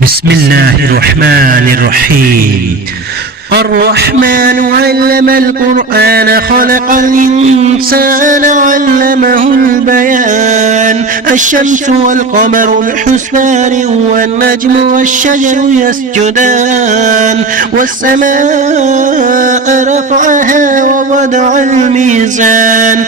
بسم الله الرحمن الرحيم. الرحمن علم القرآن خلق الإنسان علمه البيان. الشمس والقمر بحسبان والنجم والشجر يسجدان. والسماء رفعها ووضع الميزان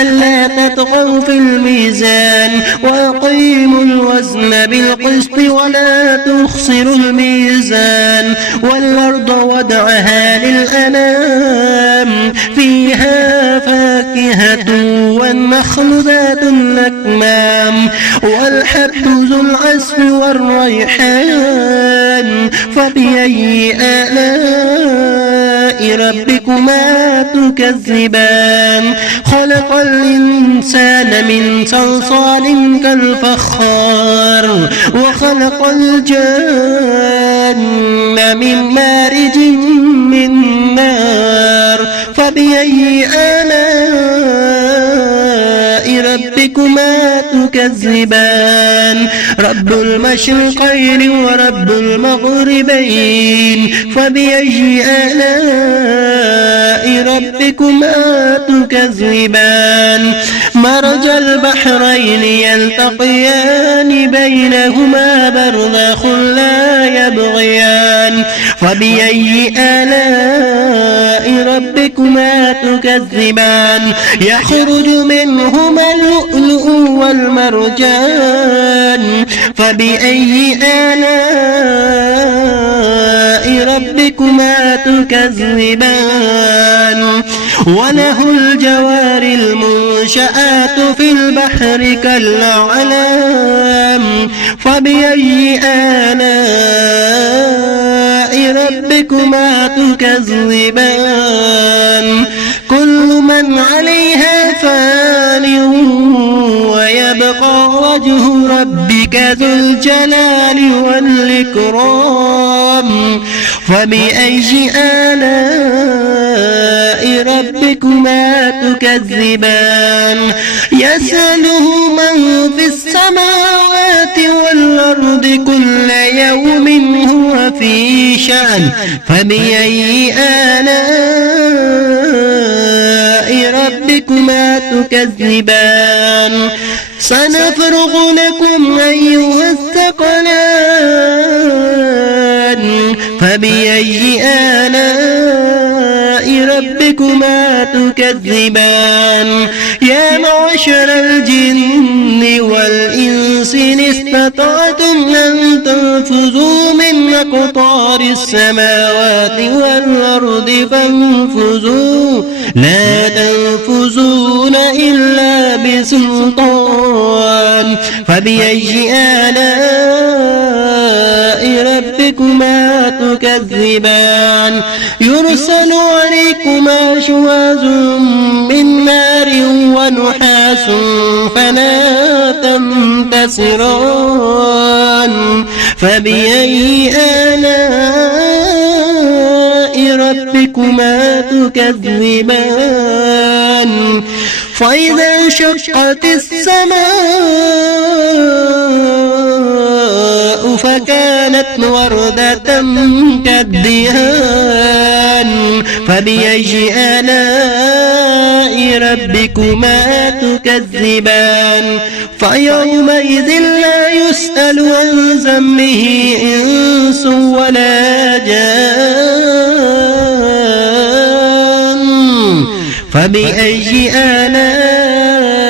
ألا تطغوا في الميزان وأقيموا الوزن بالقسط ولا تخسروا الميزان. والأرض وضعها للأنام فيها فاكهة والنخل ذات الأكمام والحب ذو العصف والريحان. فبأي آلاء ربكما تكذبان؟ خلق الإنسان من صلصال كالفخار وخلق الجن من مارج من نار. فبأي آلاء ربكما تكذبان؟ رب المشرقين ورب المغربين. فبأي آلاء ربكما تكذبان؟ مرج البحرين يلتقيان بينهما برزخ لا يبغيان. فبأي آلاء ربكما تكذبان؟ يخرج منهما اللؤلؤ والمرجان. فبأي آلاء ربكما تكذبان؟ وله الجوار المنشآت في البحر كالأعلام. فبأي آلاء ربكما تكذبان؟ كل من عليها فان ويبقى وجه ربك ذو الجلال والإكرام. فبأي آلاء ربكما تكذبان؟ يسأله من في السماوات والأرض كل يوم هو في شأن. فبأي آلاء ربكما تكذبان؟ سنفرغ لكم أيها الثقلان. فبأي آلاء ربكما تكذبان؟ يا معشر الجن والإنس إن استطعتم أن تنفذوا من أقطار السماوات والأرض فانفذوا لا تنفذون إلا بسلطان. فبأي آلاء ربكما تكذبان؟ يرسل عليكما شواظ من نار ونحاس فلا تنتصران. فبأي آلاء ربكما تكذبان؟ فإذا انشقت السماء فكانت وردة كالدهان. فبأي آلاء ربكما تكذبان؟ فيومئذ لا يسأل عن ذنبه إنس ولا جان. فبأي آلاء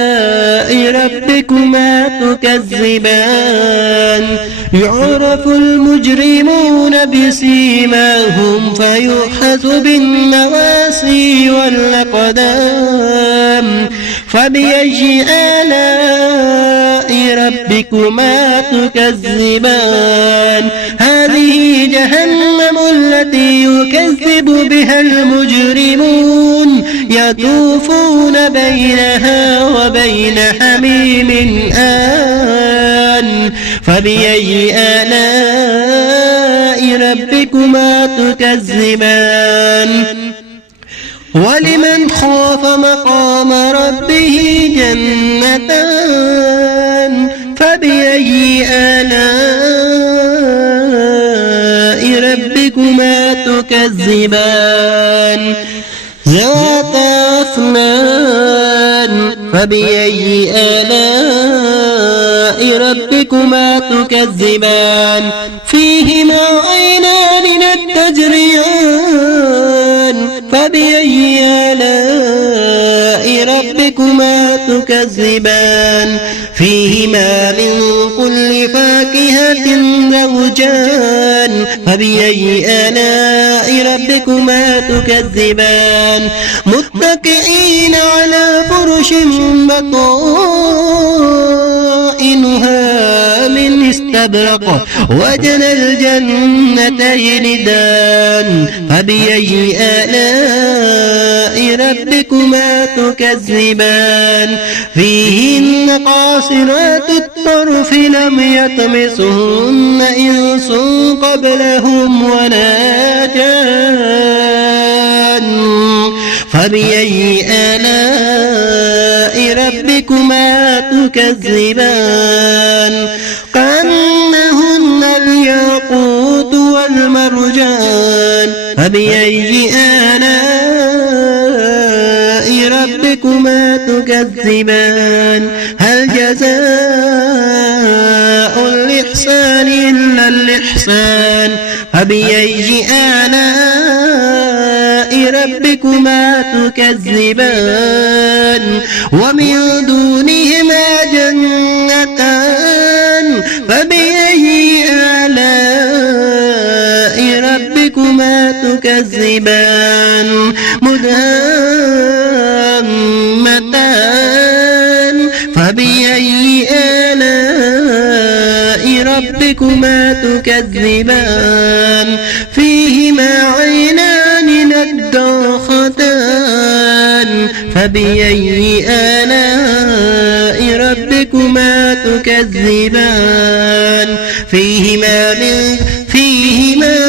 ربكما تكذبان؟ يعرف المجرمون بسيماهم فيؤخذ بالنواسي والأقدام. فبأي آلاء ربكما تكذبان؟ هذه جهنم التي يكذب بها المجرمون يطوفون بينها وبين حميم آن. فبأي آلاء ربكما تكذبان؟ ولمن خاف مقام ربه جنتان. فبأي آلاء ربكما تكذبان ذواتا أفنان فبأي آلاء ربكما تكذبان فيهما عينان تجريان فبأي آلاء ربكما تكذبان فيهما من كل فاكهة زوجان فبأي آلاء ربكما تكذبان متكئين على فرش بطائنها من استبرق وجنى الجنتين دان فبأي آلاء ربكما تكذبان فيهن قاصرات الطرف لم يطمسهن إنس قبلهم ولا جان فبأي آلاء ربكما تكذبان كأنهن الياقوت والمرجان فبأي آلاء ربكما تكذبان هل جزاء الإحسان إلا الإحسان فبأي آلاء ربكما تكذبان ومن دونهما جنتان فبأي آلاء ربكما تكذبان مدهامتان فبأي آلاء ربكما تكذبان فيهما عينان نضاختان فبأي آلاء ربكما تكذبان فيهما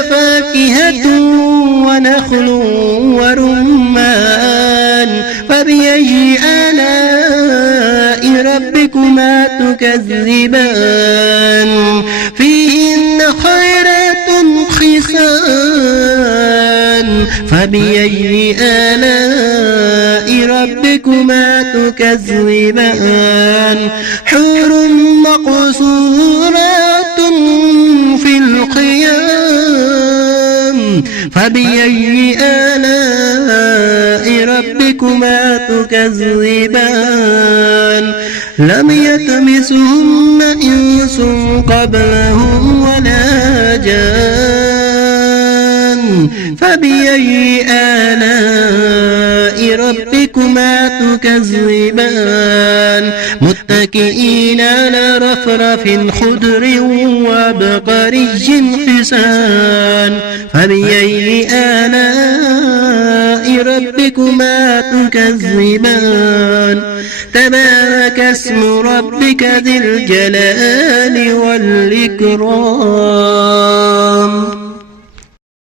فاكهة ونخل ورمان فبأي آلاء ربكما تكذبان فيهن خيرات حسان فبأي آلاء ربكما تكذبان حور مقصورات في الخيام فبأي آلاء ربكما تكذبان لم يطمسهن إنس قبلهم ولا جان فبأي آلاء ربكما تكذبان متكئين على رفرف خضر وعبقري حسان فبأي آلاء ربكما تكذبان تبارك اسم ربك ذي الجلال والإكرام.